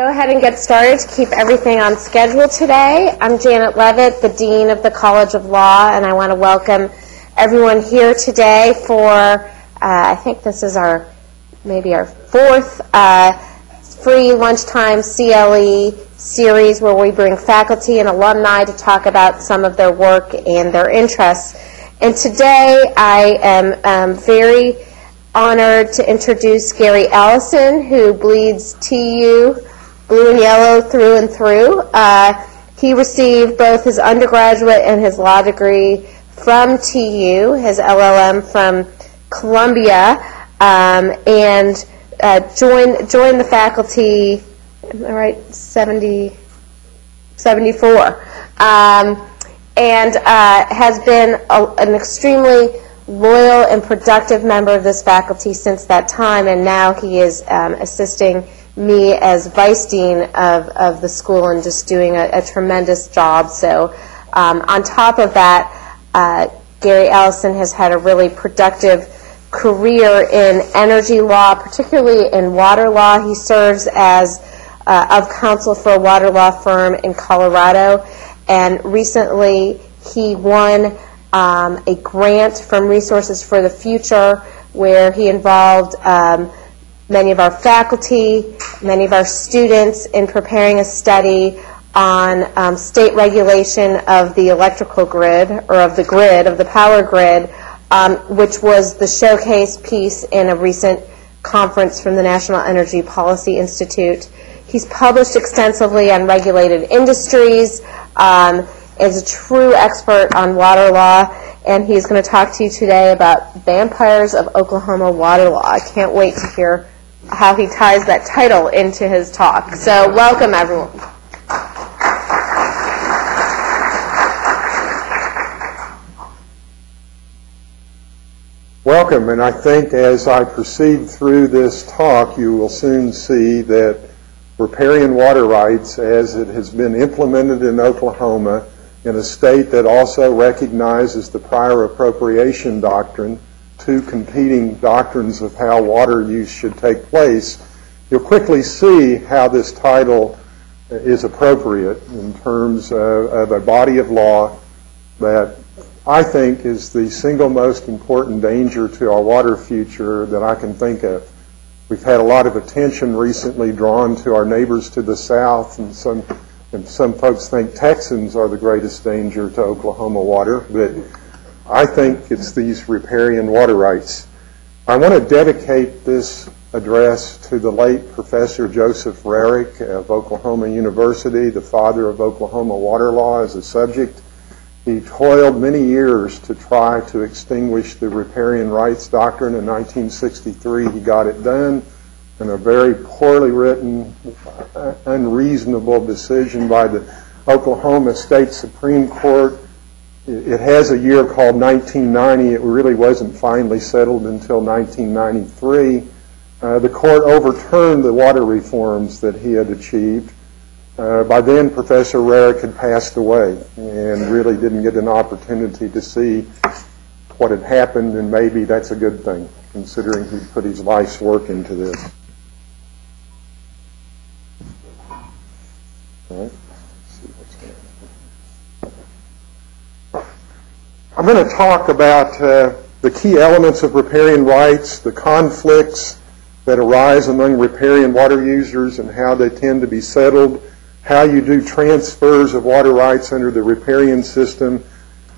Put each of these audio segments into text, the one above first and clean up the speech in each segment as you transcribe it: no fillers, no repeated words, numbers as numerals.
Go ahead and get started to keep everything on schedule today. I'm Janet Levitt, the Dean of the College of Law, and I want to welcome everyone here today for, I think this is maybe our fourth free lunchtime CLE series where we bring faculty and alumni to talk about some of their work and their interests. And today I am very honored to introduce Gary Allison, who bleeds TU blue and yellow through and through. He received both his undergraduate and his law degree from TU, his LLM from Columbia, and joined the faculty, am I right, 74, and has been an extremely loyal and productive member of this faculty since that time, and now he is assisting me as Vice Dean of the school and just doing a tremendous job. So on top of that, Gary Allison has had a really productive career in energy law, particularly in water law. He serves as of counsel for a water law firm in Colorado, and recently he won a grant from Resources for the Future where he involved many of our faculty, many of our students in preparing a study on state regulation of the electrical grid, or of the power grid, which was the showcase piece in a recent conference from the National Energy Policy Institute. He's published extensively on regulated industries, is a true expert on water law, and he's going to talk to you today about Vampires of Oklahoma Water Law. I can't wait to hear how he ties that title into his talk. So welcome, everyone. Welcome, and I think as I proceed through this talk, you will soon see that riparian water rights, as it has been implemented in Oklahoma, in a state that also recognizes the prior appropriation doctrine, two competing doctrines of how water use should take place, you'll quickly see how this title is appropriate in terms of a body of law that I think is the single most important danger to our water future that I can think of. We've had a lot of attention recently drawn to our neighbors to the south, and some folks think Texans are the greatest danger to Oklahoma water, but I think it's these riparian water rights. I want to dedicate this address to the late Professor Joseph Rarick of Oklahoma University, the father of Oklahoma water law as a subject. He toiled many years to try to extinguish the riparian rights doctrine. In 1963, he got it done in a very poorly written, unreasonable decision by the Oklahoma State Supreme Court. It has a year called 1990. It really wasn't finally settled until 1993. The court overturned the water reforms that he had achieved. By then, Professor Rarick had passed away and really didn't get an opportunity to see what had happened, and maybe that's a good thing, considering he put his life's work into this. All right. I'm going to talk about the key elements of riparian rights, the conflicts that arise among riparian water users and how they tend to be settled, how you do transfers of water rights under the riparian system.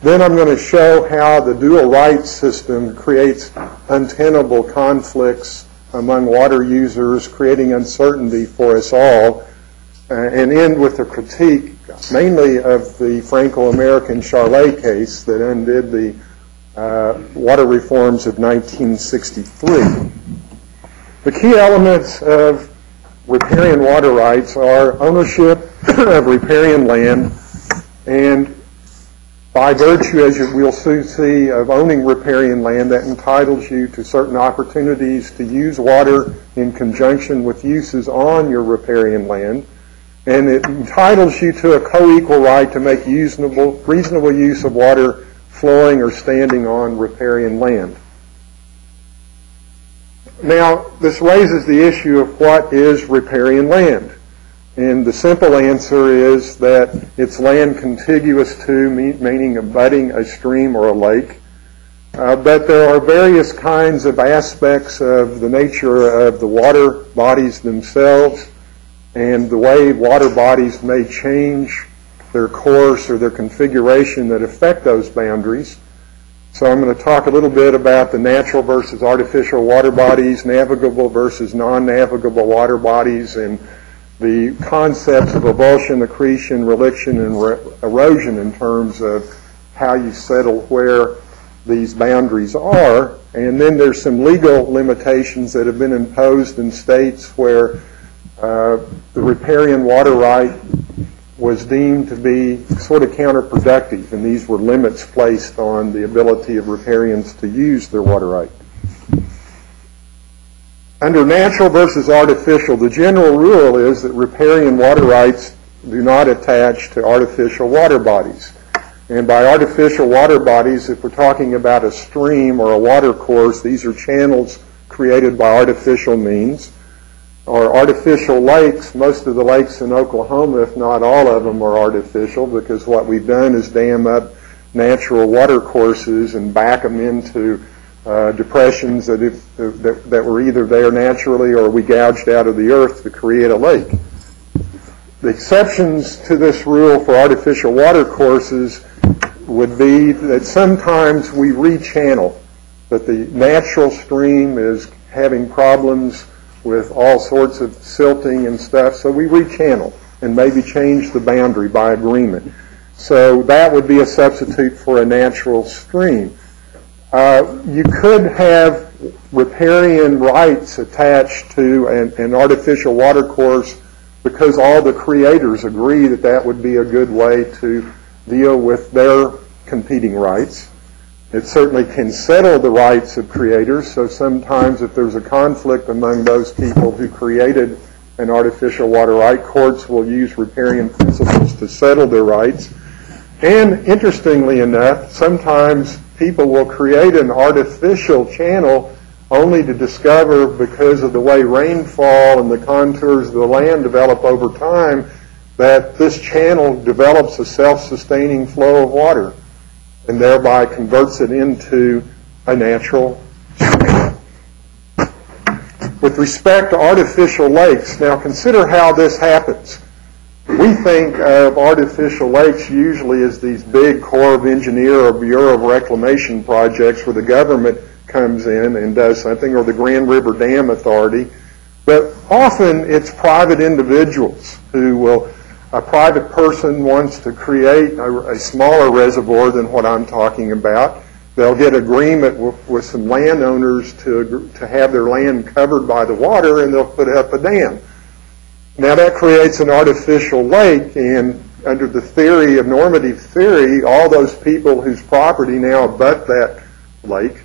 Then I'm going to show how the dual rights system creates untenable conflicts among water users, creating uncertainty for us all, and end with a critique mainly of the Franco-American Charlet case that undid the water reforms of 1963. The key elements of riparian water rights are ownership of riparian land, and by virtue, as we'll soon see, of owning riparian land, that entitles you to certain opportunities to use water in conjunction with uses on your riparian land, and it entitles you to a co-equal right to make reasonable use of water flowing or standing on riparian land. Now, this raises the issue of what is riparian land. And the simple answer is that it's land contiguous to, meaning abutting a stream or a lake. But there are various kinds of aspects of the nature of the water bodies themselves and the way water bodies may change their course or their configuration that affect those boundaries. So I'm going to talk a little bit about the natural versus artificial water bodies, navigable versus non-navigable water bodies, and the concepts of avulsion, accretion, reliction, and erosion in terms of how you settle where these boundaries are. And then there's some legal limitations that have been imposed in states where the riparian water right was deemed to be sort of counterproductive, and these were limits placed on the ability of riparians to use their water right. Under natural versus artificial, the general rule is that riparian water rights do not attach to artificial water bodies. And by artificial water bodies, if we're talking about a stream or a water course, these are channels created by artificial means. Or artificial lakes, most of the lakes in Oklahoma, if not all of them, are artificial, because what we've done is dam up natural water courses and back them into depressions that were either there naturally or we gouged out of the earth to create a lake. The exceptions to this rule for artificial water courses would be that sometimes we rechannel, that the natural stream is having problems with all sorts of silting and stuff, so we rechannel and maybe change the boundary by agreement. So that would be a substitute for a natural stream. You could have riparian rights attached to an artificial water course because all the creators agree that that would be a good way to deal with their competing rights. It certainly can settle the rights of creators, so sometimes if there's a conflict among those people who created an artificial water right, courts will use riparian principles to settle their rights. And interestingly enough, sometimes people will create an artificial channel only to discover, because of the way rainfall and the contours of the land develop over time, that this channel develops a self-sustaining flow of water, and thereby converts it into a natural stream. With respect to artificial lakes, now consider how this happens. We think of artificial lakes usually as these big Corps of Engineer or Bureau of Reclamation projects where the government comes in and does something, or the Grand River Dam Authority. But often it's private individuals who will, a private person wants to create a smaller reservoir than what I'm talking about. They'll get agreement with some landowners to have their land covered by the water, and they'll put up a dam. Now that creates an artificial lake, and under the theory of normative theory, all those people whose property now abut that lake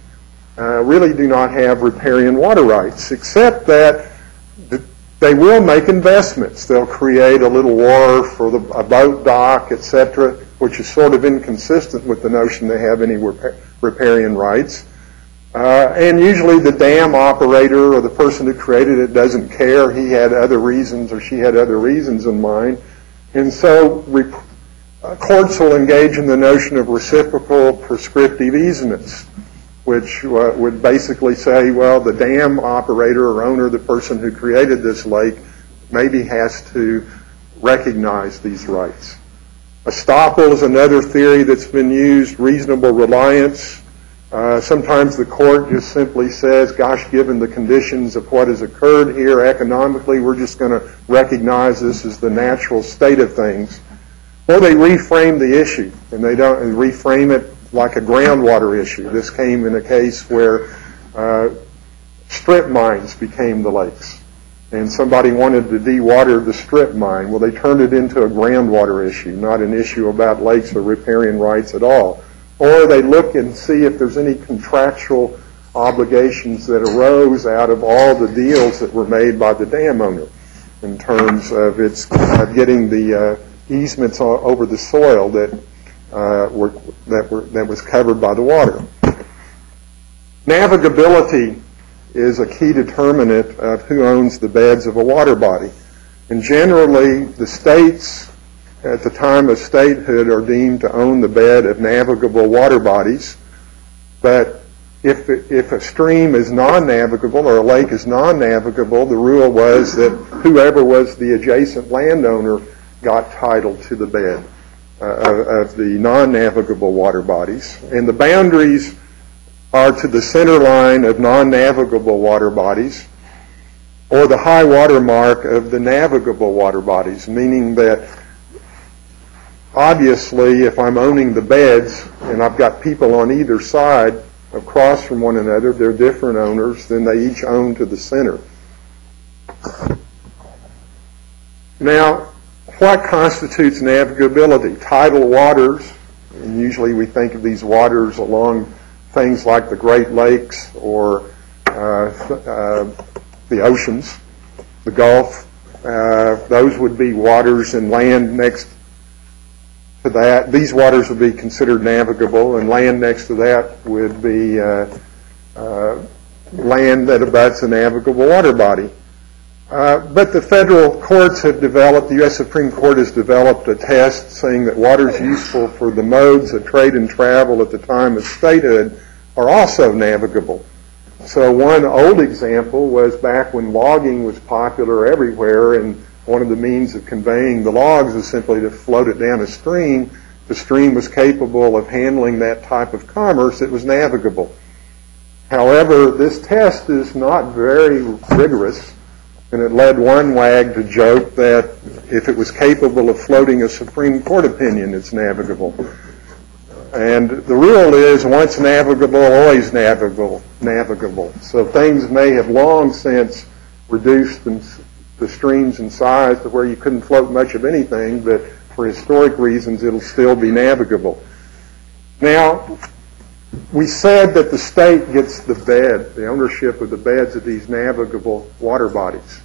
really do not have riparian water rights, except that they will make investments. They'll create a little wharf or a boat dock, etc., which is sort of inconsistent with the notion they have any riparian rights. And usually the dam operator or the person who created it doesn't care. He had other reasons or she had other reasons in mind. And so courts will engage in the notion of reciprocal prescriptive easements, which would basically say, well, the dam operator or owner, the person who created this lake, maybe has to recognize these rights. Estoppel is another theory that's been used, reasonable reliance. Sometimes the court just simply says, gosh, given the conditions of what has occurred here economically, we're just going to recognize this as the natural state of things. Or they reframe the issue, and they don't reframe it like a groundwater issue. This came in a case where strip mines became the lakes, and somebody wanted to dewater the strip mine. Well, they turned it into a groundwater issue, not an issue about lakes or riparian rights at all. Or they look and see if there's any contractual obligations that arose out of all the deals that were made by the dam owner in terms of its getting the easements over the soil that was covered by the water. Navigability is a key determinant of who owns the beds of a water body. And generally, the states at the time of statehood are deemed to own the bed of navigable water bodies. But if a stream is non-navigable or a lake is non-navigable, the rule was that whoever was the adjacent landowner got title to the bed of the non-navigable water bodies. And the boundaries are to the center line of non-navigable water bodies or the high water mark of the navigable water bodies, meaning that obviously if I'm owning the beds and I've got people on either side across from one another, they're different owners, then they each own to the center. Now, what constitutes navigability? Tidal waters, and usually we think of these waters along things like the Great Lakes or the oceans, the Gulf. Those would be waters and land next to that. These waters would be considered navigable, and land next to that would be land that abuts a navigable water body. But the federal courts have developed, the U.S. Supreme Court has developed a test saying that waters useful for the modes of trade and travel at the time of statehood are also navigable. So one old example was back when logging was popular everywhere, and one of the means of conveying the logs was simply to float it down a stream. The stream was capable of handling that type of commerce. It was navigable. However, this test is not very rigorous, and it led one wag to joke that if it was capable of floating a Supreme Court opinion, it's navigable. And the rule is once navigable, always navigable. So things may have long since reduced the streams in size to where you couldn't float much of anything, but for historic reasons it'll still be navigable. Now, we said that the state gets the bed, the ownership of the beds of these navigable water bodies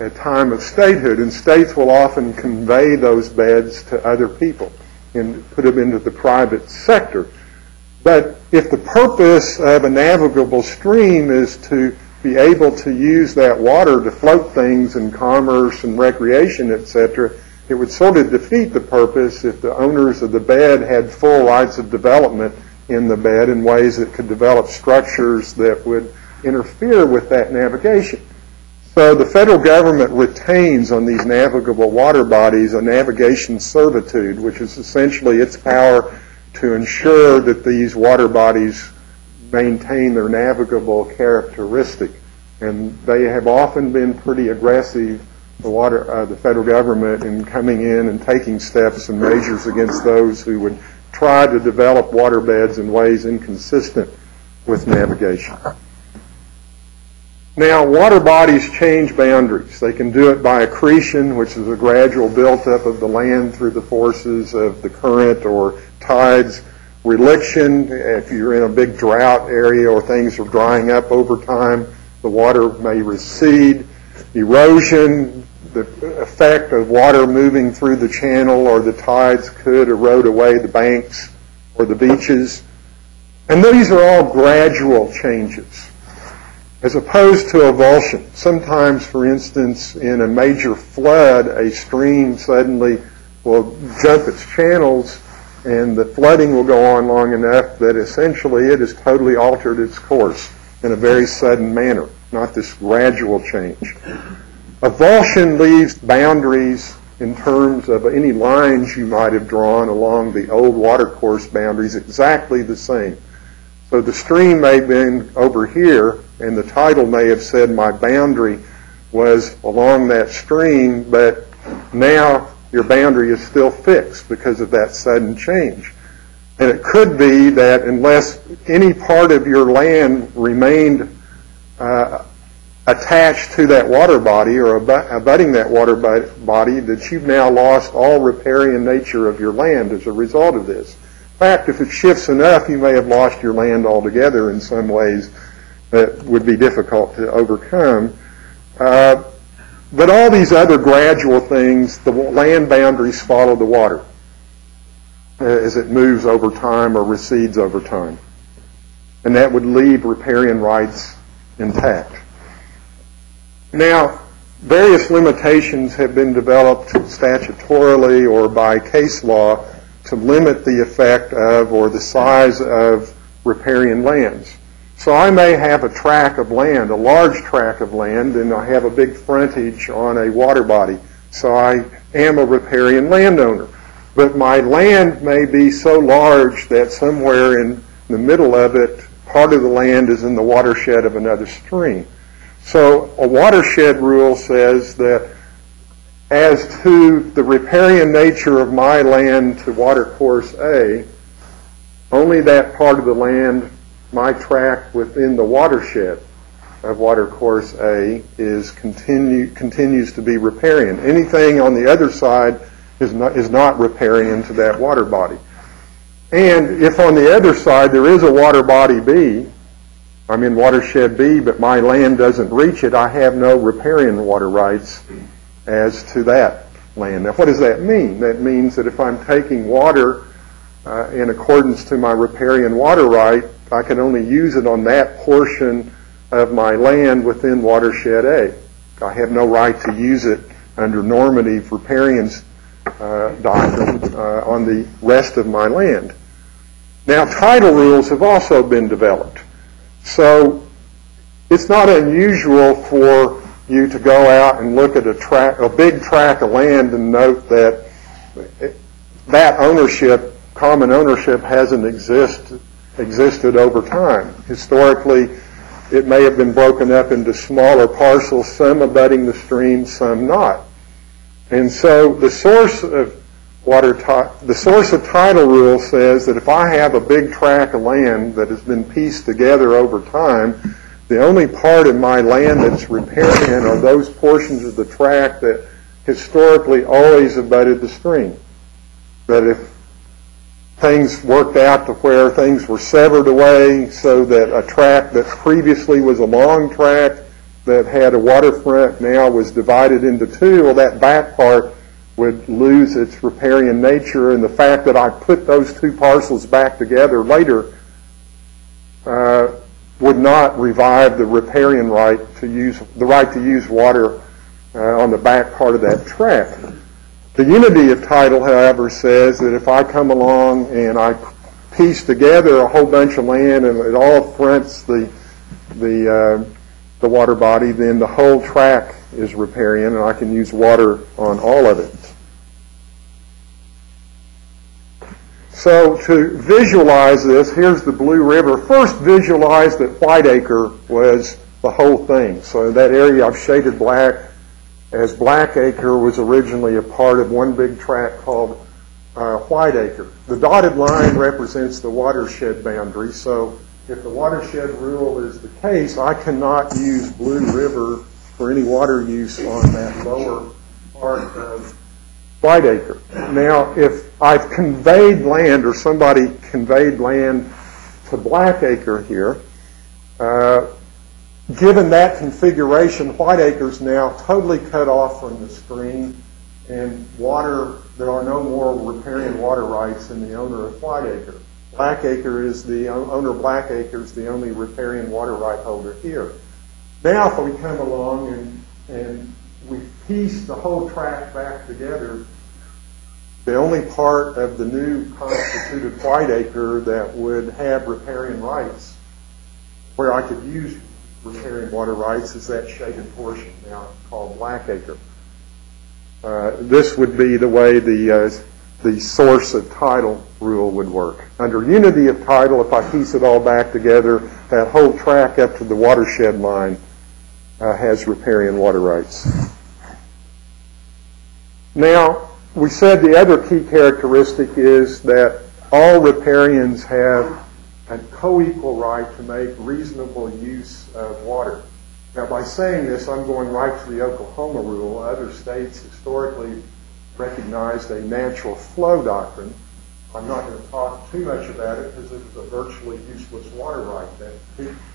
at time of statehood, and states will often convey those beds to other people and put them into the private sector. But if the purpose of a navigable stream is to be able to use that water to float things in commerce and recreation, etc., it would sort of defeat the purpose if the owners of the bed had full rights of development in the bed in ways that could develop structures that would interfere with that navigation. So the federal government retains on these navigable water bodies a navigation servitude, which is essentially its power to ensure that these water bodies maintain their navigable characteristic. And they have often been pretty aggressive, the federal government, in coming in and taking steps and measures against those who would try to develop waterbeds in ways inconsistent with navigation. Now, water bodies change boundaries. They can do it by accretion, which is a gradual build-up of the land through the forces of the current or tides. Reliction, if you're in a big drought area or things are drying up over time, the water may recede. Erosion, the effect of water moving through the channel or the tides could erode away the banks or the beaches. And these are all gradual changes, as opposed to avulsion. Sometimes, for instance, in a major flood, a stream suddenly will jump its channels and the flooding will go on long enough that essentially it has totally altered its course in a very sudden manner, not this gradual change. Avulsion leaves boundaries in terms of any lines you might have drawn along the old watercourse boundaries exactly the same. So the stream may have been over here, and the title may have said my boundary was along that stream, but now your boundary is still fixed because of that sudden change. And it could be that unless any part of your land remained attached to that water body or abutting that water body, that you've now lost all riparian nature of your land as a result of this. In fact, if it shifts enough, you may have lost your land altogether in some ways that would be difficult to overcome. But all these other gradual things, the land boundaries follow the water as it moves over time or recedes over time. And that would leave riparian rights intact. Now, various limitations have been developed statutorily or by case law to limit the effect of or the size of riparian lands. So I may have a tract of land, a large tract of land, and I have a big frontage on a water body. So I am a riparian landowner. But my land may be so large that somewhere in the middle of it, part of the land is in the watershed of another stream. So a watershed rule says that as to the riparian nature of my land to watercourse A, only that part of the land, my tract within the watershed of watercourse A, continues to be riparian. Anything on the other side is not riparian to that water body. And if on the other side there is a water body B, I'm in watershed B, but my land doesn't reach it, I have no riparian water rights as to that land. Now, what does that mean? That means that if I'm taking water in accordance to my riparian water right, I can only use it on that portion of my land within watershed A. I have no right to use it under normative riparian's doctrine on the rest of my land. Now, title rules have also been developed. So it's not unusual for you to go out and look at a big tract of land and note that that ownership, common ownership, hasn't existed over time. Historically, it may have been broken up into smaller parcels, some abutting the stream, some not. And so the source of title rule says that if I have a big tract of land that has been pieced together over time, the only part of my land that's riparian are those portions of the tract that historically always abutted the stream. That if things worked out to where things were severed away so that a tract that previously was a long tract that had a waterfront now was divided into two, well, that back part would lose its riparian nature, and the fact that I put those two parcels back together later would not revive the riparian right to use water on the back part of that tract. The unity of title, however, says that if I come along and I piece together a whole bunch of land and it all fronts the water body, then the whole tract is riparian and I can use water on all of it. So to visualize this, here's the Blue River. First visualize that Whiteacre was the whole thing. So that area I've shaded black as Blackacre was originally a part of one big tract called Whiteacre. The dotted line represents the watershed boundary. So if the watershed rule is the case, I cannot use Blue River for any water use on that lower part of Whiteacre. Now, if I've conveyed land or somebody conveyed land to Blackacre here, given that configuration, Whiteacre's now totally cut off from the stream, and there are no more riparian water rights in the owner of Whiteacre. Owner of Blackacre is the only riparian water right holder here. Now, if we come along and we piece the whole tract back together, the only part of the new constituted Whiteacre that would have riparian rights, where I could use riparian water rights, is that shaded portion now called Blackacre. This would be the way the source of title rule would work. Under unity of title, if I piece it all back together, that whole tract up to the watershed line has riparian water rights. Now, we said the other key characteristic is that all riparians have a co-equal right to make reasonable use of water. Now, by saying this, I'm going right to the Oklahoma rule. Other states historically recognized a natural flow doctrine. I'm not going to talk too much about it because it was a virtually useless water right.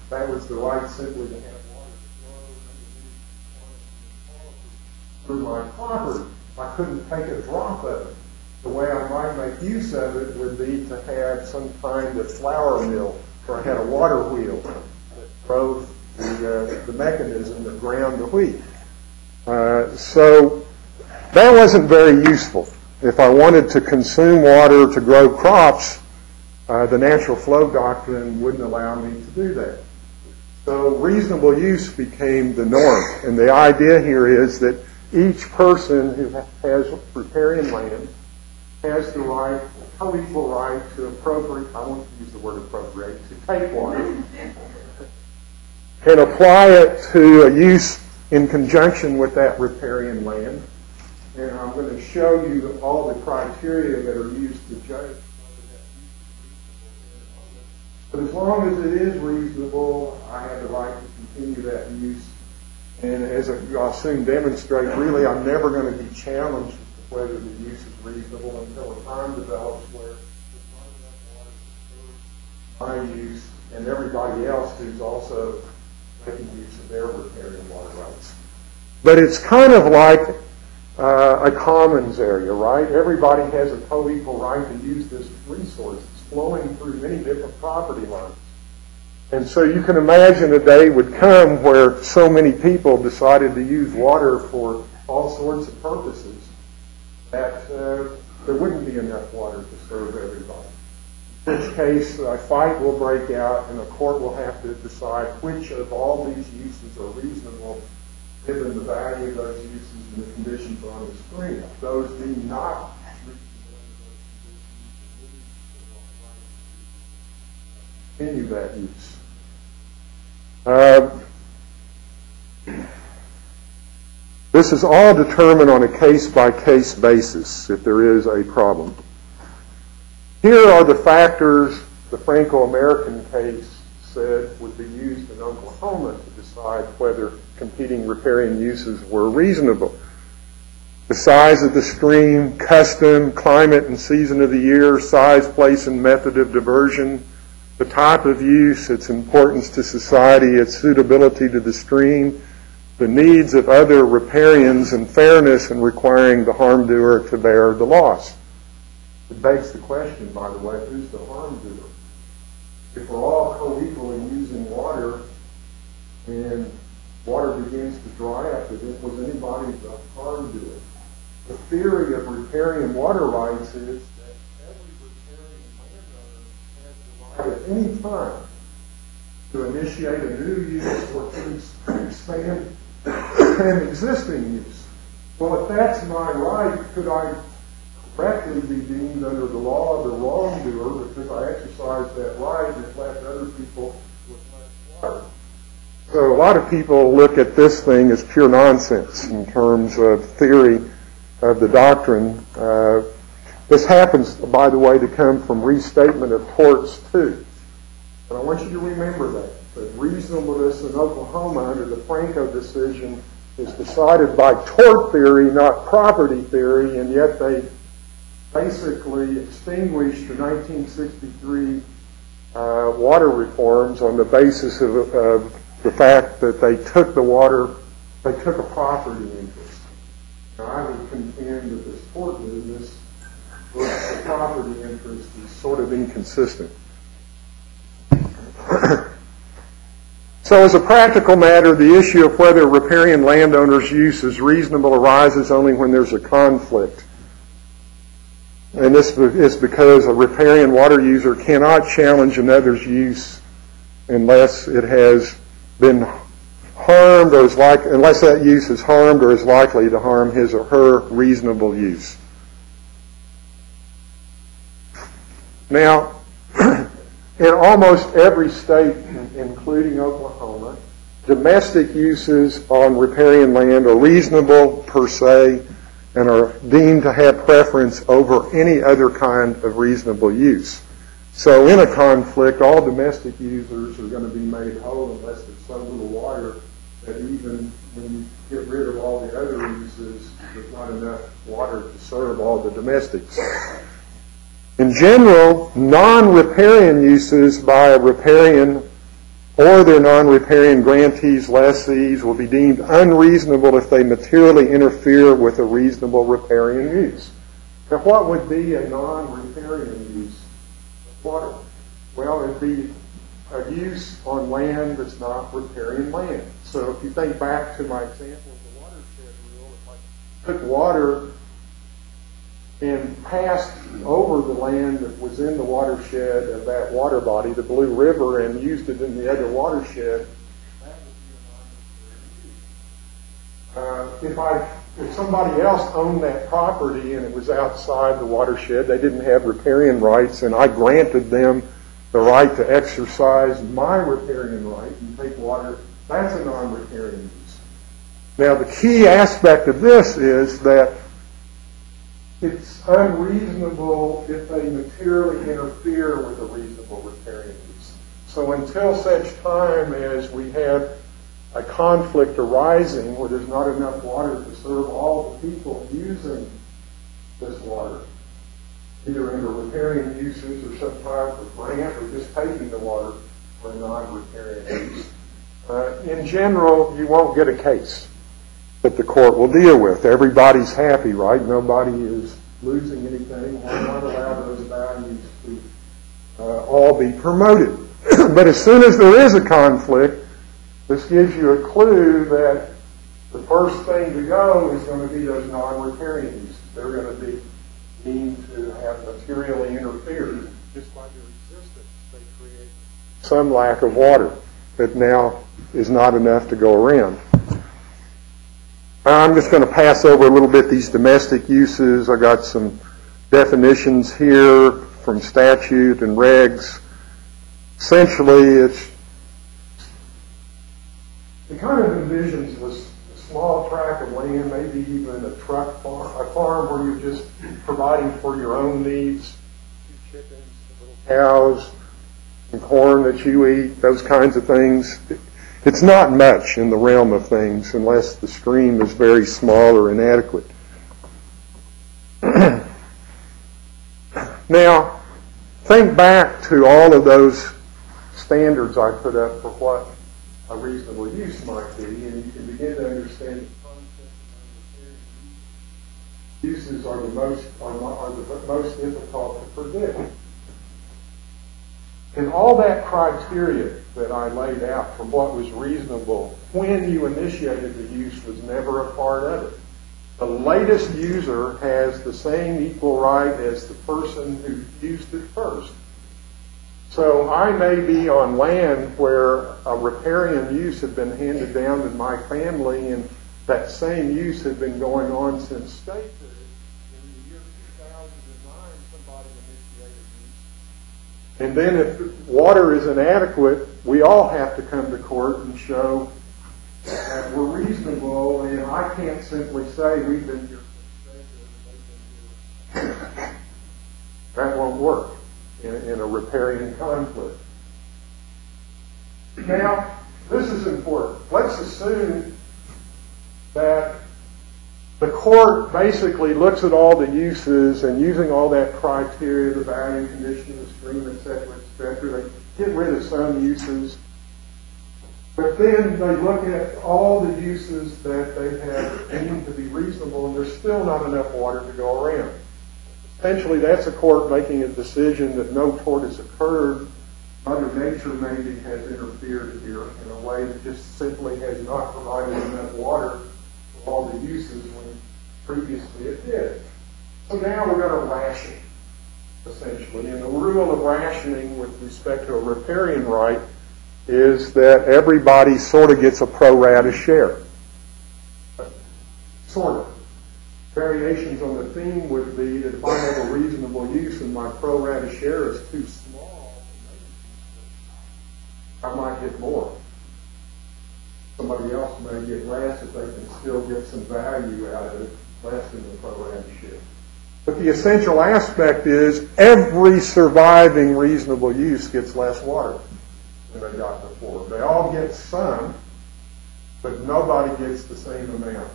That was the right simply to have water flow through my property. I couldn't take a drop of it. The way I might make use of it would be to have some kind of flour mill where I had a water wheel that drove the mechanism that ground the wheat. So that wasn't very useful. If I wanted to consume water to grow crops, the natural flow doctrine wouldn't allow me to do that. So reasonable use became the norm. And the idea here is that each person who has riparian land has the right, co-equal right to appropriate, I won't use the word appropriate, to take water and apply it to a use in conjunction with that riparian land. And I'm going to show you all the criteria that are used to judge. But as long as it is reasonable, I have the right to continue that use. And as I'll soon demonstrate, really I'm never going to be challenged as to whether the use is reasonable until a time develops where there's not enough water to serve my use and everybody else who's also making use of their riparian water rights. But it's kind of like a commons area, right? Everybody has a co-equal right to use this resource. It's flowing through many different property lines. And so you can imagine a day would come where so many people decided to use water for all sorts of purposes that there wouldn't be enough water to serve everybody. In which case, a fight will break out and a court will have to decide which of all these uses are reasonable given the value of those uses and the conditions on the screen. Those deemed not continue that use. This is all determined on a case-by-case basis if there is a problem. Here are the factors the Franco-American case said would be used in Oklahoma to decide whether competing riparian uses were reasonable. The size of the stream, custom, climate and season of the year, size, place, and method of diversion, the type of use, its importance to society, its suitability to the stream, the needs of other riparians, and fairness in requiring the harm doer to bear the loss. It begs the question, by the way, who's the harm doer? If we're all co-equally using water and water begins to dry up, was anybody the harm doer? The theory of riparian water rights is that every riparian landowner has the right at any time to initiate a new use or to expand an existing use. Well, if that's my right, could I correctly be deemed under the law of the wrongdoer because I exercised that right and left other people with less water? So a lot of people look at this thing as pure nonsense in terms of theory of the doctrine. This happens, by the way, to come from restatement of torts too. But I want you to remember that reasonableness in Oklahoma under the Franco decision is decided by tort theory, not property theory, and yet they basically extinguished the 1963 water reforms on the basis of the fact that they took the water, they took a property interest. Now, I would contend that this tort business versus the property interest is sort of inconsistent. So as a practical matter, the issue of whether riparian landowners' use is reasonable arises only when there's a conflict. And this is because a riparian water user cannot challenge another's use unless it has been harmed or unless that use is harmed or is likely to harm his or her reasonable use. Now, in almost every state, including Oklahoma, domestic uses on riparian land are reasonable per se and are deemed to have preference over any other kind of reasonable use. So in a conflict, all domestic users are going to be made whole unless there's so little water that even when you get rid of all the other uses, there's not enough water to serve all the domestics. In general, non-riparian uses by a riparian or their non-riparian grantees, lessees, will be deemed unreasonable if they materially interfere with a reasonable riparian use. Now, what would be a non-riparian use of water? Well, it'd be a use on land that's not riparian land. So if you think back to my example of the watershed took water and passed over the land that was in the watershed of that water body, the Blue River, and used it in the other watershed, that would be a non-riparian use. If somebody else owned that property and it was outside the watershed, they didn't have riparian rights, and I granted them the right to exercise my riparian right and take water, that's a non-riparian use. Now, the key aspect of this is that it's unreasonable if they materially interfere with a reasonable riparian use. So until such time as we have a conflict arising where there's not enough water to serve all the people using this water, either under riparian uses or some type of grant or just taking the water for non-riparian use, in general, you won't get a case that the court will deal with. Everybody's happy, right? Nobody is losing anything. Why not allow those values to all be promoted? But as soon as there is a conflict, this gives you a clue that the first thing to go is going to be those non-riparian uses. They're going to be deemed to have materially interfered. Just by their existence, they create some lack of water that now is not enough to go around. I'm just going to pass over a little bit these domestic uses. I got some definitions here from statute and regs. Essentially, it kind of envisions this small tract of land, maybe even a truck farm, a farm where you're just providing for your own needs, chickens, little cows, some corn that you eat, those kinds of things. It's not much in the realm of things unless the stream is very small or inadequate. Now, think back to all of those standards I put up for what a reasonable use might be, and you can begin to understand the concept of uses are the most difficult to predict. And all that criteria that I laid out for what was reasonable when you initiated the use was never a part of it. The latest user has the same equal right as the person who used it first. So I may be on land where a riparian use had been handed down to my family, and that same use had been going on since statehood. In the year 2009, somebody initiated use. And then if water is inadequate, we all have to come to court and show that we're reasonable, and I can't simply say we've been here since statehood. That won't work in a riparian conflict. Now, this is important. Let's assume that the court basically looks at all the uses and using all that criteria, the value, condition of the stream, etc., they get rid of some uses. But then they look at all the uses that they have deemed to be reasonable, and there's still not enough water to go around. Essentially, that's a court making a decision that no tort has occurred. Mother Nature maybe has interfered here in a way that just simply has not provided enough water for all the uses when previously it did. So now we're going to ration, essentially. And the rule of rationing with respect to a riparian right is that everybody sort of gets a pro rata share. Sort of. Variations on the theme would be that if I have a reasonable use and my pro rata share is too small, I might get more. Somebody else may get less if they can still get some value out of it, less than the pro rata share. But the essential aspect is every surviving reasonable use gets less water than they got before. They all get some, but nobody gets the same amount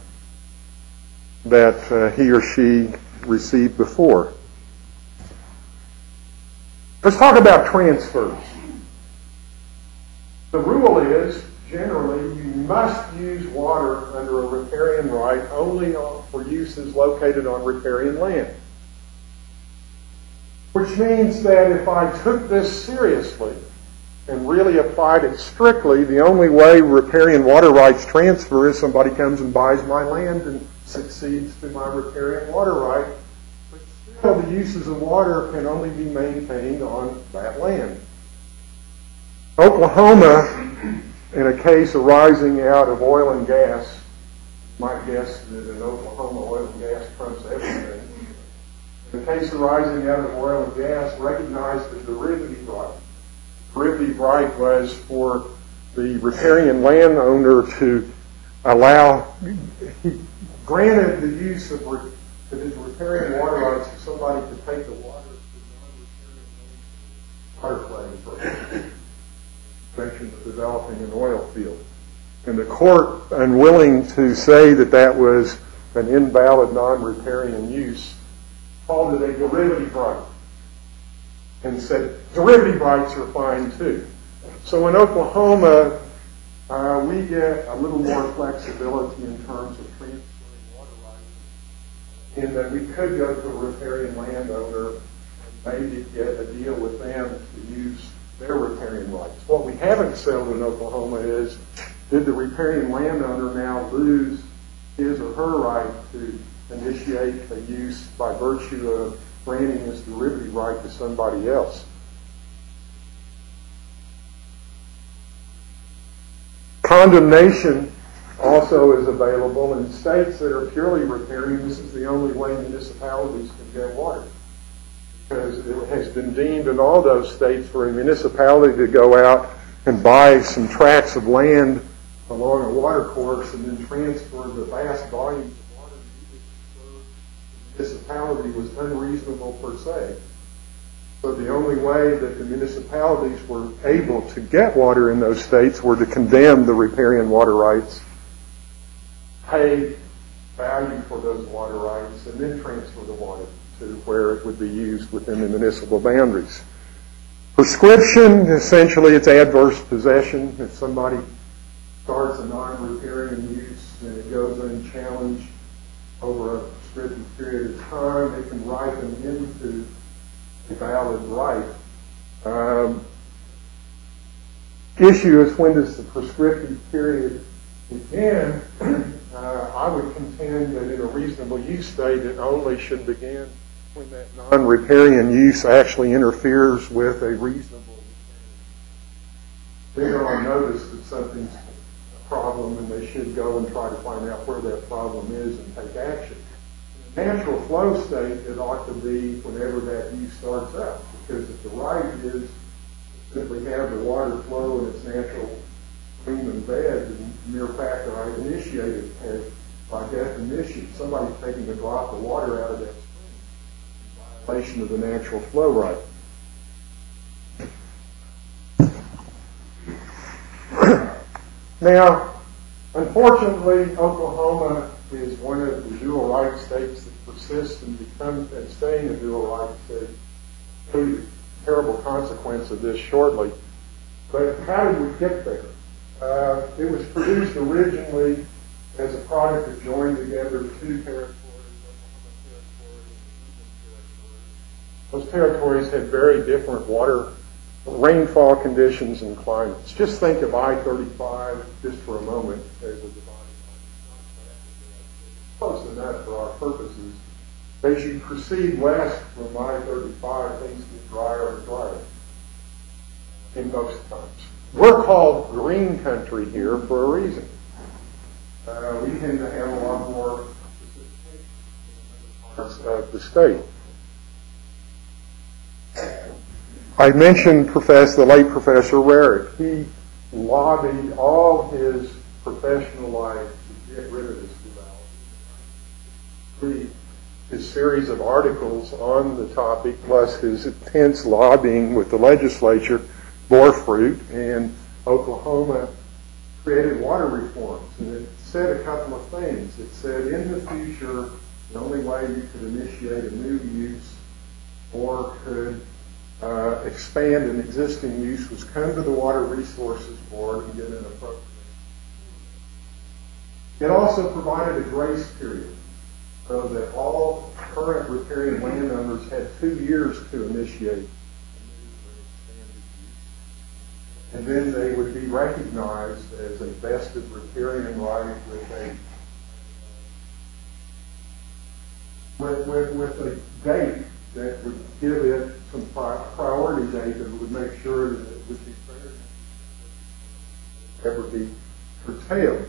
that he or she received before. Let's talk about transfers. The rule is, generally, you must use water under a riparian right only for uses located on riparian land. Which means that if I took this seriously and really applied it strictly, the only way riparian water rights transfer is somebody comes and buys my land and succeeds to my riparian water right, but still the uses of water can only be maintained on that land. Oklahoma, in a case arising out of oil and gas, you might guess that in Oklahoma oil and gas trumps everything. In the case arising out of oil and gas, recognized the derivative right. Derivative right was for the riparian landowner to allow, he granted the use of his riparian water rights to somebody to take the water to non-riparian water claims for mention of developing an oil field. And the court, unwilling to say that that was an invalid non-riparian use, called it a derivative right and said derivative rights are fine too. So in Oklahoma, we get a little more flexibility in terms of transferring water rights in that we could go to a riparian landowner and maybe get a deal with them to use their riparian rights. What we haven't settled in Oklahoma is, did the riparian landowner now lose his or her right to initiate a use by virtue of granting his derivative right to somebody else? Condemnation also is available in states that are purely riparian. This is the only way municipalities can get water, because it has been deemed in all those states for a municipality to go out and buy some tracts of land along a water course and then transfer the vast volumes of water needed to serve the municipality was unreasonable per se. So the only way that the municipalities were able to get water in those states were to condemn the riparian water rights, pay value for those water rights, and then transfer the water to where it would be used within the municipal boundaries. Prescription, essentially it's adverse possession. If somebody starts a non-riparian use and it goes unchallenged over a prescriptive period of time, it can ripen into a valid right. Issue is, when does the prescriptive period begin? I would contend that in a reasonable use state it only should begin when that non-riparian use actually interferes with a reasonable use. They are on notice that something's a problem and they should go and try to find out where that problem is and take action. In a natural flow state, it ought to be whenever that use starts out, because if the right is to simply have the water flow in its natural stream and bed, the mere fact that I initiate it has, by definition, somebody's taking a drop of water out of that stream in violation of the natural flow right. Now, unfortunately, Oklahoma is one of the dual right states that persists and staying a dual right state. I'll show you the terrible consequence of this shortly. But how did we get there? It was produced originally as a product that joined together two territories, Oklahoma territory and Those territories had very different rainfall conditions and climates. Just think of I-35 just for a moment as a dividing line. Close enough for our purposes. As you proceed west from I-35, things get drier and drier in most times. We're called green country here for a reason. We tend to have a lot more precipitation in other parts of the state. I mentioned the late Professor Rarick. He lobbied all his professional life to get rid of this duality. His series of articles on the topic, plus his intense lobbying with the legislature, bore fruit, and Oklahoma created water reforms. And it said a couple of things. It said, in the future, the only way you could initiate a new use or could expand an existing use was come to the Water Resources Board and get an appropriation. It also provided a grace period so that all current riparian landowners had 2 years to initiate a new or expanded use. And then they would be recognized as a vested riparian right with a with a date that would give it some priority date that would make sure that it would be fair, ever be curtailed.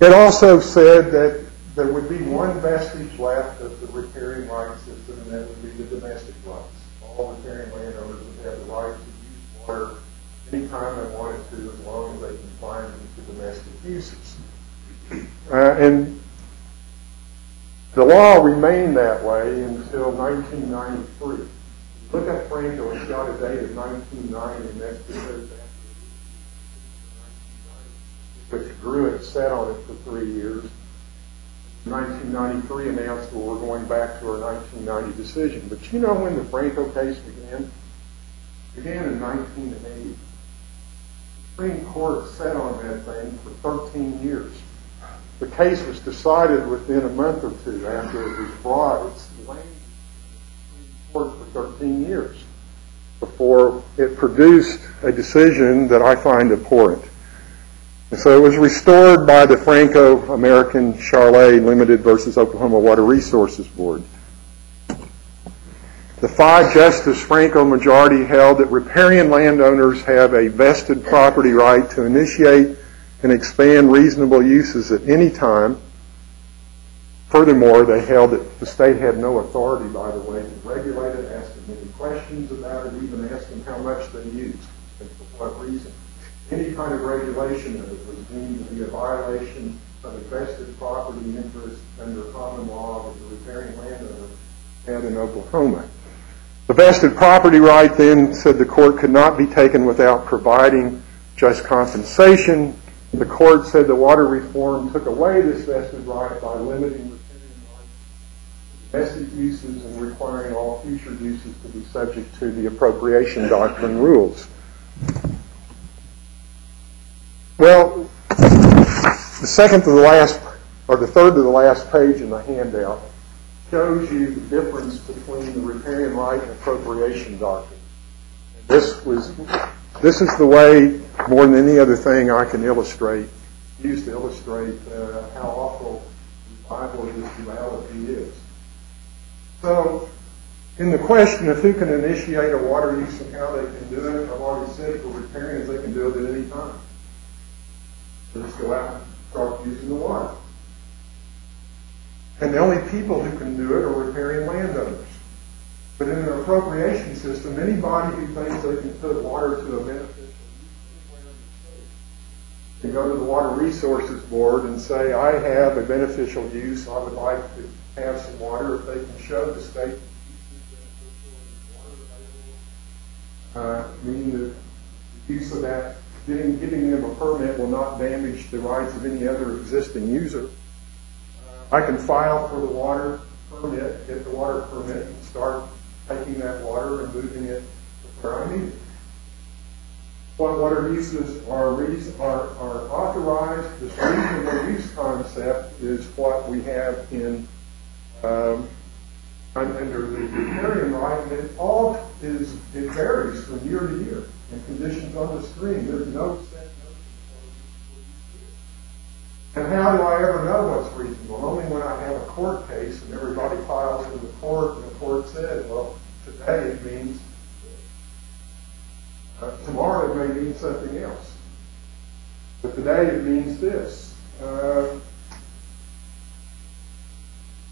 It also said that there would be one vestige left of the riparian rights system, and that would be the domestic rights. All riparian landowners would have the right to use water anytime they wanted to, as long as they confined it to domestic uses. And the law remained that way until 1993. Look at Franco, it's got a date of 1990, and that's because which Druitt sat on it for 3 years. 1993 announced that we're going back to our 1990 decision. But you know when the Franco case began? It began in 1980. The Supreme Court sat on that thing for 13 years. The case was decided within a month or two after it was brought. It's lain in the Supreme Court for 13 years before it produced a decision that I find abhorrent. And so it was restored by the Franco-American Charlet Limited versus Oklahoma Water Resources Board. The 5-justice Franco majority held that riparian landowners have a vested property right to initiate and expand reasonable uses at any time. Furthermore, they held that the state had no authority, by the way, to regulate it, ask them any questions about it, even ask them how much they used and for what reason. Any kind of regulation of it was deemed to be a violation of a vested property interest under common law that the riparian landowner had in Oklahoma. The vested property right then, said the court, could not be taken without providing just compensation. The court said the water reform took away this vested right by limiting riparian rights to vested uses and requiring all future uses to be subject to the appropriation doctrine rules. Well, the second to the last, or the third to the last page in the handout shows you the difference between the riparian right and appropriation doctrine. This is the way, more than any other thing I can use to illustrate how awful vital this duality is. So, in the question of who can initiate a water use and how they can do it, I've already said for riparians they can do it at any time. They just go out and start using the water. And the only people who can do it are riparian landowners. But in an appropriation system, anybody who thinks they can put water to a beneficial use can go to the Water Resources Board and say, I have a beneficial use, I would like to have some water. If they can show the state meaning that the use of that, giving them a permit will not damage the rights of any other existing user. I can file for the water permit, get the water permit, and start taking that water and moving it to where I need it. What water uses are authorized. This reasonable use concept is what we have in under the riparian right, and it varies from year to year. And conditions on the screen, there's no set notion. And how do I ever know what's reasonable? Only when I have a court case and everybody files in the court and the court says, well, today it means tomorrow it may mean something else. But today it means this.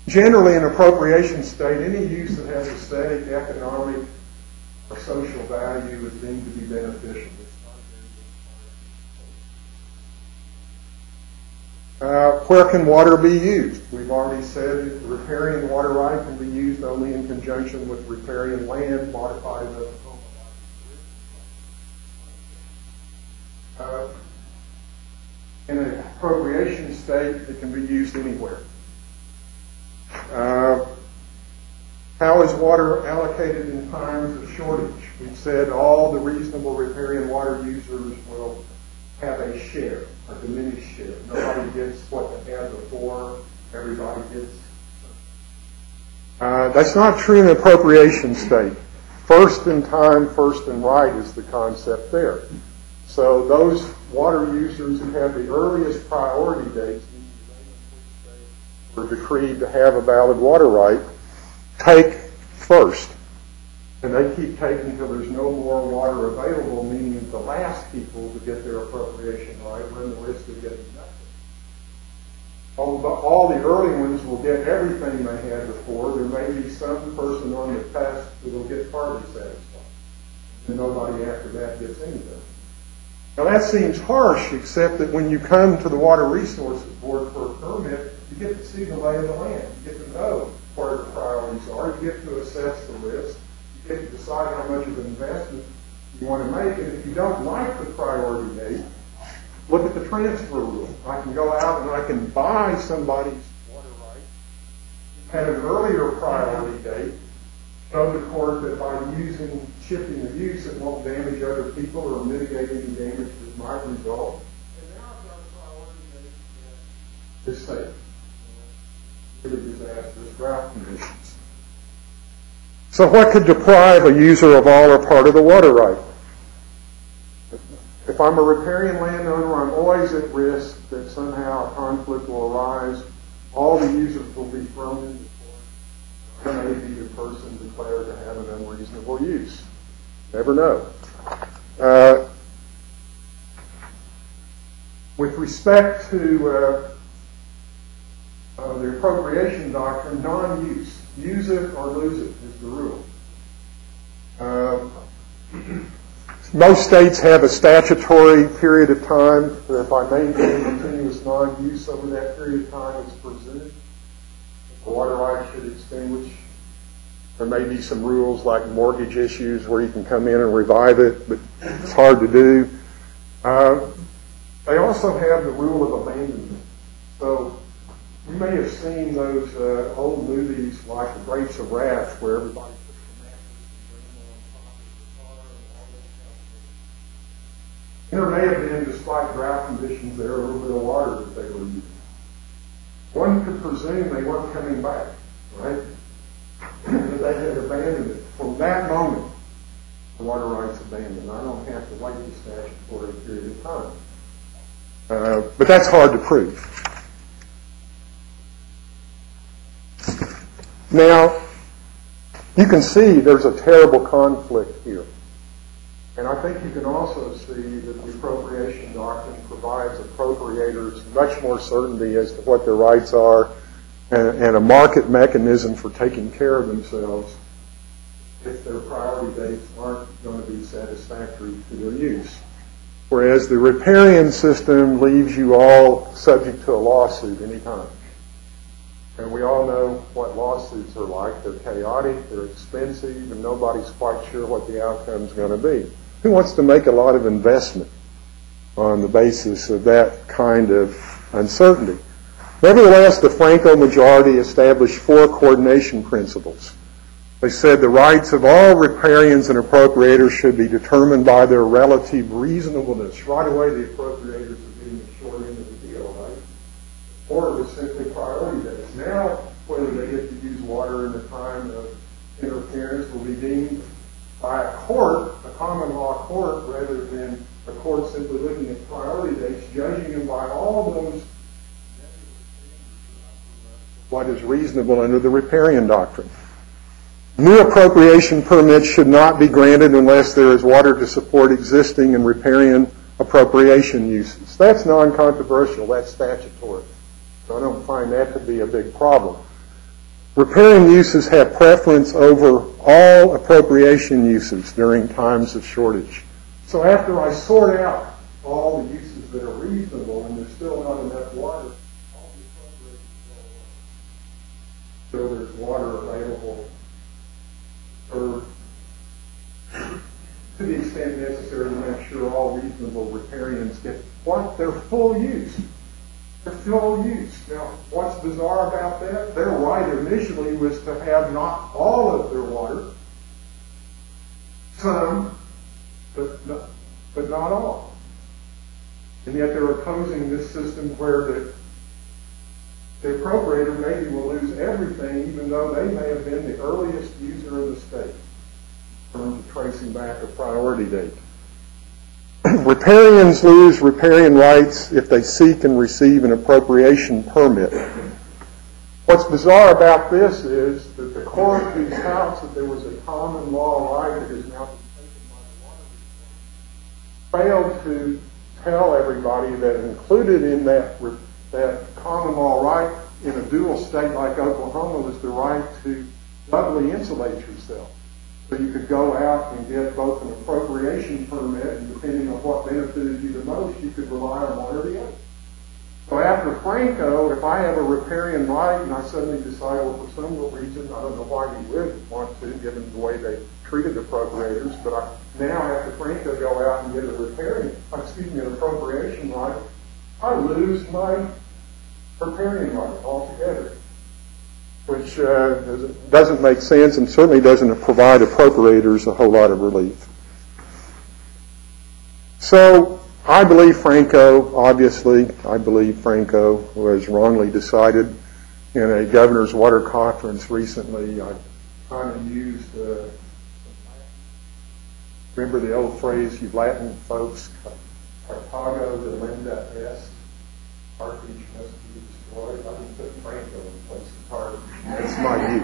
Generally, in appropriation state, any use that has aesthetic, economic, or social value is deemed to be beneficial. Where can water be used? We've already said that the riparian water right can be used only in conjunction with riparian land modified as in an appropriation state, it can be used anywhere. How is water allocated in times of shortage? We've said all the reasonable riparian water users will have a share, a diminished share. Nobody gets what they had before, everybody gets something. That's not true in an appropriation state. First in time, first in right is the concept there. So those water users who have the earliest priority dates, were decreed to have a valid water right take first. And they keep taking until there's no more water available, meaning the last people to get their appropriation right run the risk of getting nothing. All the early ones will get everything they had before. There may be some person on the test that will get partly satisfied. And nobody after that gets anything. Now that seems harsh, except that when you come to the Water Resources Board for a permit, you get to see the lay of the land. You get to know where the priorities are. You get to assess the risk. You get to decide how much of an investment you want to make. And if you don't like the priority date, look at the transfer rule. I can go out and I can buy somebody's water right at an earlier priority date, show the court that by using shifting of use, it won't damage other people or mitigate any damage that might result. And now I've got a priority date that is safe. Really disastrous drought conditions. So what could deprive a user of all or part of the water right? If I'm a riparian landowner, I'm always at risk that somehow a conflict will arise. All the users will be thrown into court. There may be a person declared to have an unreasonable use. Never know. With respect to the appropriation doctrine, non-use, use it or lose it is the rule. Most states have a statutory period of time that if I maintain continuous non-use over that period of time, it's presumed the water right should extinguish. There may be some rules like mortgage issues where you can come in and revive it, but it's hard to do. They also have the rule of abandonment. So you may have seen those old movies like The Grapes of Wrath where everybody puts the mattress and bring them on top of the car. There may have been, despite drought conditions, there a little bit of water that they were using. One could presume they weren't coming back, right? That they had abandoned it. From that moment, the water right's abandoned. I don't have to wait the statutory period of time. But that's hard to prove. Now, you can see there's a terrible conflict here. And I think you can also see that the appropriation doctrine provides appropriators much more certainty as to what their rights are and a market mechanism for taking care of themselves if their priority dates aren't going to be satisfactory to their use. Whereas the riparian system leaves you all subject to a lawsuit anytime. And we all know what lawsuits are like. They're chaotic, they're expensive, and nobody's quite sure what the outcome's going to be. Who wants to make a lot of investment on the basis of that kind of uncertainty? Nevertheless, the Franco majority established 4 coordination principles. They said the rights of all riparians and appropriators should be determined by their relative reasonableness. Right away, the appropriators are getting the short end of the deal, right? Or it was simply priority dates. Now, whether they get to use water in the time of interference will be deemed by a court, a common law court, rather than a court simply looking at priority dates, judging them by all those what is reasonable under the riparian doctrine. New appropriation permits should not be granted unless there is water to support existing and riparian appropriation uses. That's non-controversial. That's statutory. So I don't find that to be a big problem. Riparian uses have preference over all appropriation uses during times of shortage. So after I sort out all the uses that are reasonable and there's still not enough water, all the appropriations go on. So there's water available or to the extent necessary to make sure all reasonable riparians get what? Their full use. Their full use. Now, what's bizarre about that? Their right initially was to have not all of their water, some, but not all. And yet they're opposing this system where the appropriator maybe will lose everything, even though they may have been the earliest user of the state in terms of tracing back a priority date. Riparians lose riparian rights if they seek and receive an appropriation permit. What's bizarre about this is that the court whose house that there was a common law right that is now been taken by the water reform failed to tell everybody that included in that common law right in a dual state like Oklahoma was the right to doubly insulate yourself. So you could go out and get both an appropriation permit, and depending on what benefited you the most, you could rely on one or the other. So after Franco, if I have a riparian right and I suddenly decide, well, for some reason, I don't know why he would want to, given the way they treated appropriators, but I now after Franco go out and get an appropriation right, I lose my riparian right altogether, which doesn't make sense and certainly doesn't provide appropriators a whole lot of relief. So I believe Franco was wrongly decided. In a governor's water conference recently, I kind of used, remember the old phrase, you Latin folks, Carthago delenda est, Carthage must be destroyed. I didn't put Franco in place of Carthage. That's my view.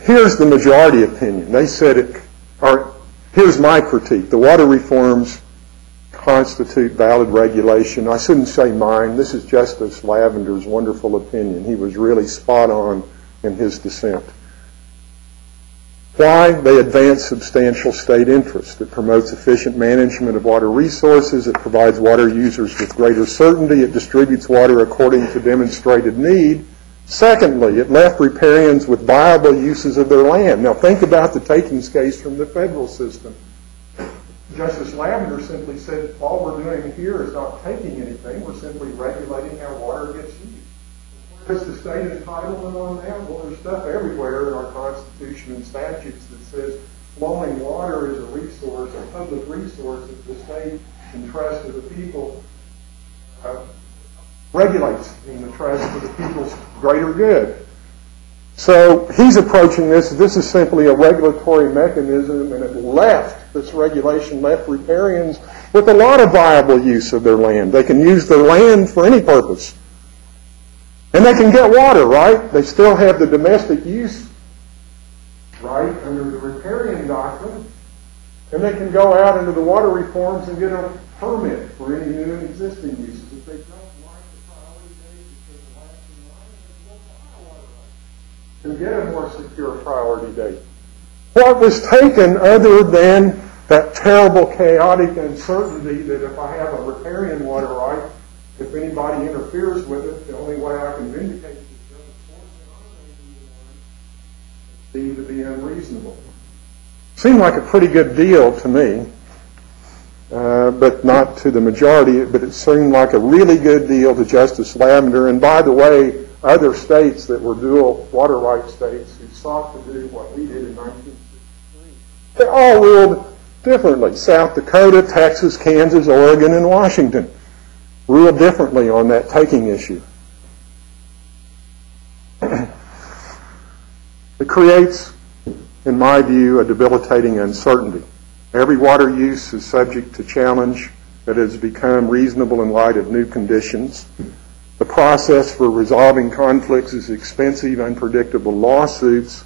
Here's the majority opinion. They said it, or here's my critique. The water reforms constitute valid regulation. I shouldn't say mine. This is Justice Lavender's wonderful opinion. He was really spot on in his dissent. Why? They advance substantial state interest. It promotes efficient management of water resources. It provides water users with greater certainty. It distributes water according to demonstrated need. Secondly, it left riparians with viable uses of their land. Now think about the takings case from the federal system. Justice Lavender simply said, all we're doing here is not taking anything. We're simply regulating how water gets used. Where's the state entitlement on that? Well, there's stuff everywhere in our Constitution and statutes that says flowing water is a resource, a public resource that the state entrusts to the people, regulates in the trust of the people's greater good. So he's approaching this is simply a regulatory mechanism, and this regulation left riparians with a lot of viable use of their land. They can use their land for any purpose. And they can get water, right? They still have the domestic use right under the riparian doctrine, and they can go out into the water reforms and get a permit for any new and existing uses. If they don't like the priority date because the last in line, they'll file a water right and get a more secure priority date. What was taken other than that terrible chaotic uncertainty that if I have a riparian water right, if anybody interferes with it, the only way I can vindicate it is to seem to be unreasonable. Seemed like a pretty good deal to me, but not to the majority, but it seemed like a really good deal to Justice Lavender. And by the way, other states that were dual water rights states who sought to do what we did in 1963, they all ruled differently. South Dakota, Texas, Kansas, Oregon, and Washington ruled differently on that taking issue. It creates, in my view, a debilitating uncertainty. Every water use is subject to challenge that has become reasonable in light of new conditions. The process for resolving conflicts is expensive, unpredictable lawsuits,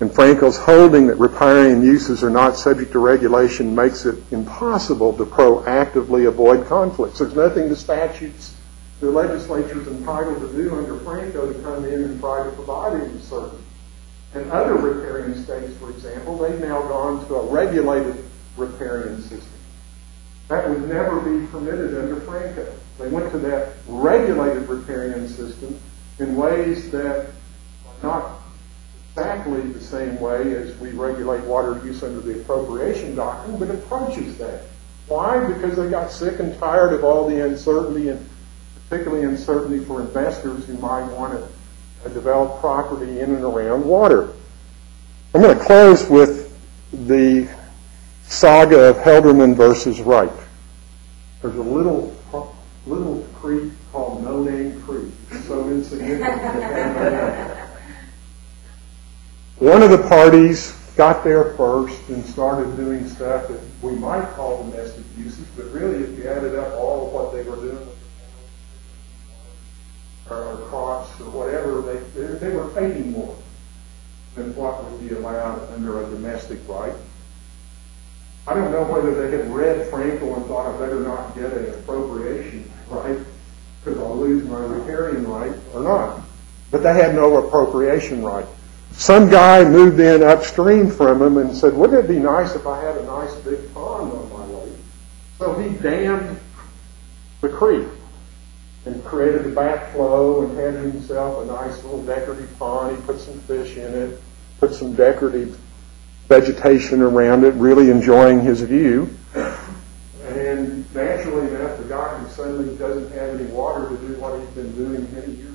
and Franco's holding that riparian uses are not subject to regulation makes it impossible to proactively avoid conflicts. There's nothing the statutes the legislature is entitled to do under Franco to come in and try to provide any certainty. In other riparian states, for example, they've now gone to a regulated riparian system. That would never be permitted under Franco. They went to that regulated riparian system in ways that are not exactly the same way as we regulate water use under the appropriation doctrine, but approaches that. Why? Because they got sick and tired of all the uncertainty, and particularly uncertainty for investors who might want to develop property in and around water. I'm going to close with the saga of Helderman versus Wright. There's a little creek called No Name Creek. It's so insignificant. One of the parties got there first and started doing stuff that we might call domestic uses, but really if you added up all of what they were doing, or crops or whatever, they were taking more than what would be allowed under a domestic right. I don't know whether they had read Frankel and thought I better not get an appropriation right because I'll lose my riparian right or not. But they had no appropriation right. Some guy moved in upstream from them and said, wouldn't it be nice if I had a nice big pond on my lake? So he dammed the creek and created a backflow and had himself a nice little decorative pond. He put some fish in it, put some decorative vegetation around it, really enjoying his view. And naturally enough, the guy who suddenly doesn't have any water to do what he's been doing many years.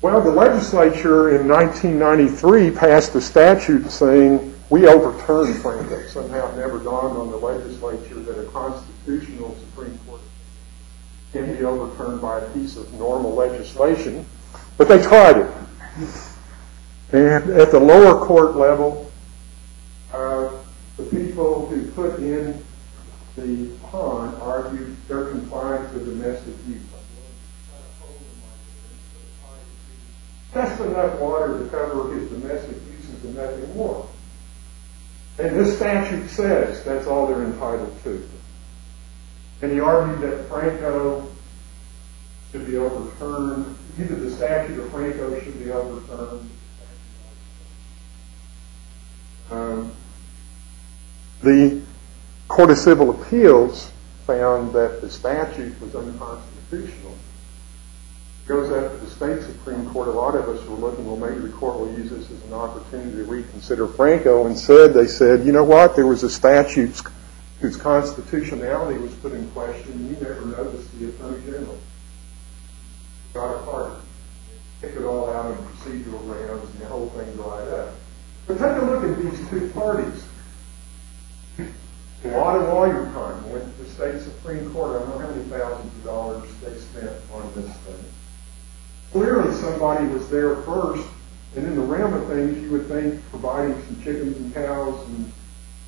Well, the legislature in 1993 passed a statute saying we overturned Frankel. Somehow it never dawned on the legislature that a constitutional Supreme Court can be overturned by a piece of normal legislation, but they tried it. And at the lower court level, the people who put in the pond argued they're confined to domestic use. Just enough water to cover his domestic uses and nothing more. And this statute says that's all they're entitled to. And he argued that Franco should be overturned. Either the statute or Franco should be overturned. The Court of Civil Appeals found that the statute was unconstitutional. Goes up to the state Supreme Court. A lot of us were looking, well, maybe the court will use this as an opportunity to reconsider Franco, and they said, you know what, there was a statute whose constitutionality was put in question. You never noticed the Attorney General got a pardon. Kicked it all out on procedural grounds, and the whole thing dried up. But take a look at these two parties. A lot of lawyer time went to the state Supreme Court. I don't know how many thousands of dollars they spent on this thing. Clearly somebody was there first, and in the realm of things, you would think providing some chickens and cows and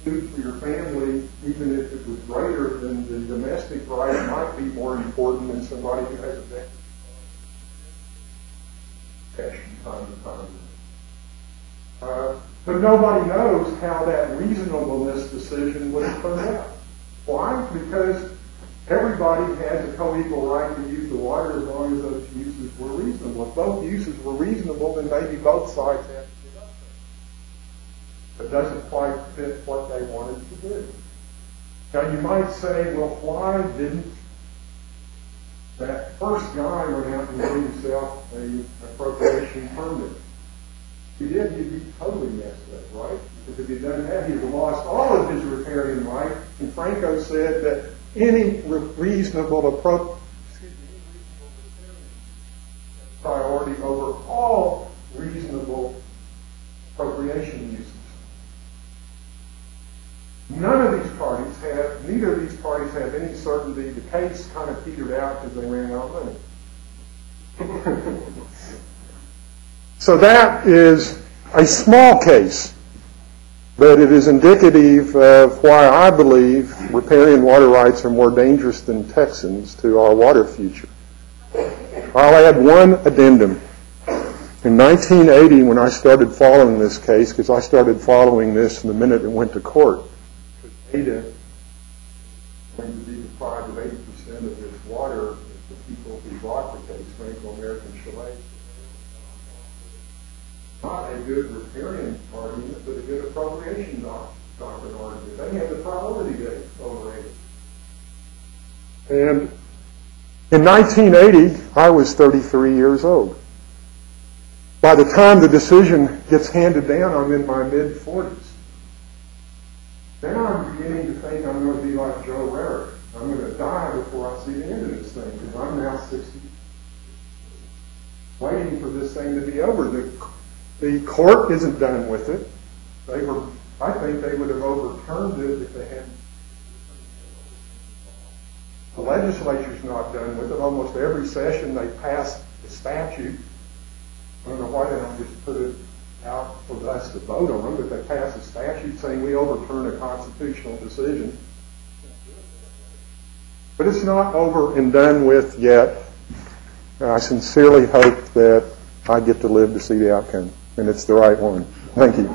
food for your family, even if it was greater than the domestic right, might be more important than somebody who has a debt cash from time to time. But nobody knows how that reasonableness decision would have turned out. Why? Because everybody has a co-equal right to use the water as long as those uses were reasonable. If both uses were reasonable, then maybe both sides have to give up. It doesn't quite fit what they wanted to do. Now you might say, well, why didn't that first guy run out and get himself an appropriation permit? If he did, he'd be totally messed up, right? Because if he'd done that, he'd have lost all of his riparian right. And Franco said that any reasonable priority over all reasonable appropriation uses. Neither of these parties have any certainty. The case kind of petered out because they ran out of money. So that is a small case, but it is indicative of why I believe riparian water rights are more dangerous than Texans to our water future. I'll add one addendum. In 1980, when I started following this case, because I started following this the minute it went to court, Ada is going to be deprived of 80% of its water if the people who bought the case, Franco-American Chalet, not a good riparian argument, but a good appropriation doctrine argument. They had the priority date over it. And in 1980, I was 33 years old. By the time the decision gets handed down, I'm in my mid-40s. Now I'm beginning to think I'm going to be like Joe Rarick. I'm going to die before I see the end of this thing, because I'm now 60, waiting for this thing to be over. The court isn't done with it. I think they would have overturned it if they hadn't. The legislature's not done with it. Almost every session they pass the statute. I don't know why they don't just put it out for us to vote on, but they pass a statute saying we overturn a constitutional decision. But it's not over and done with yet. I sincerely hope that I get to live to see the outcome, and it's the right one. Thank you.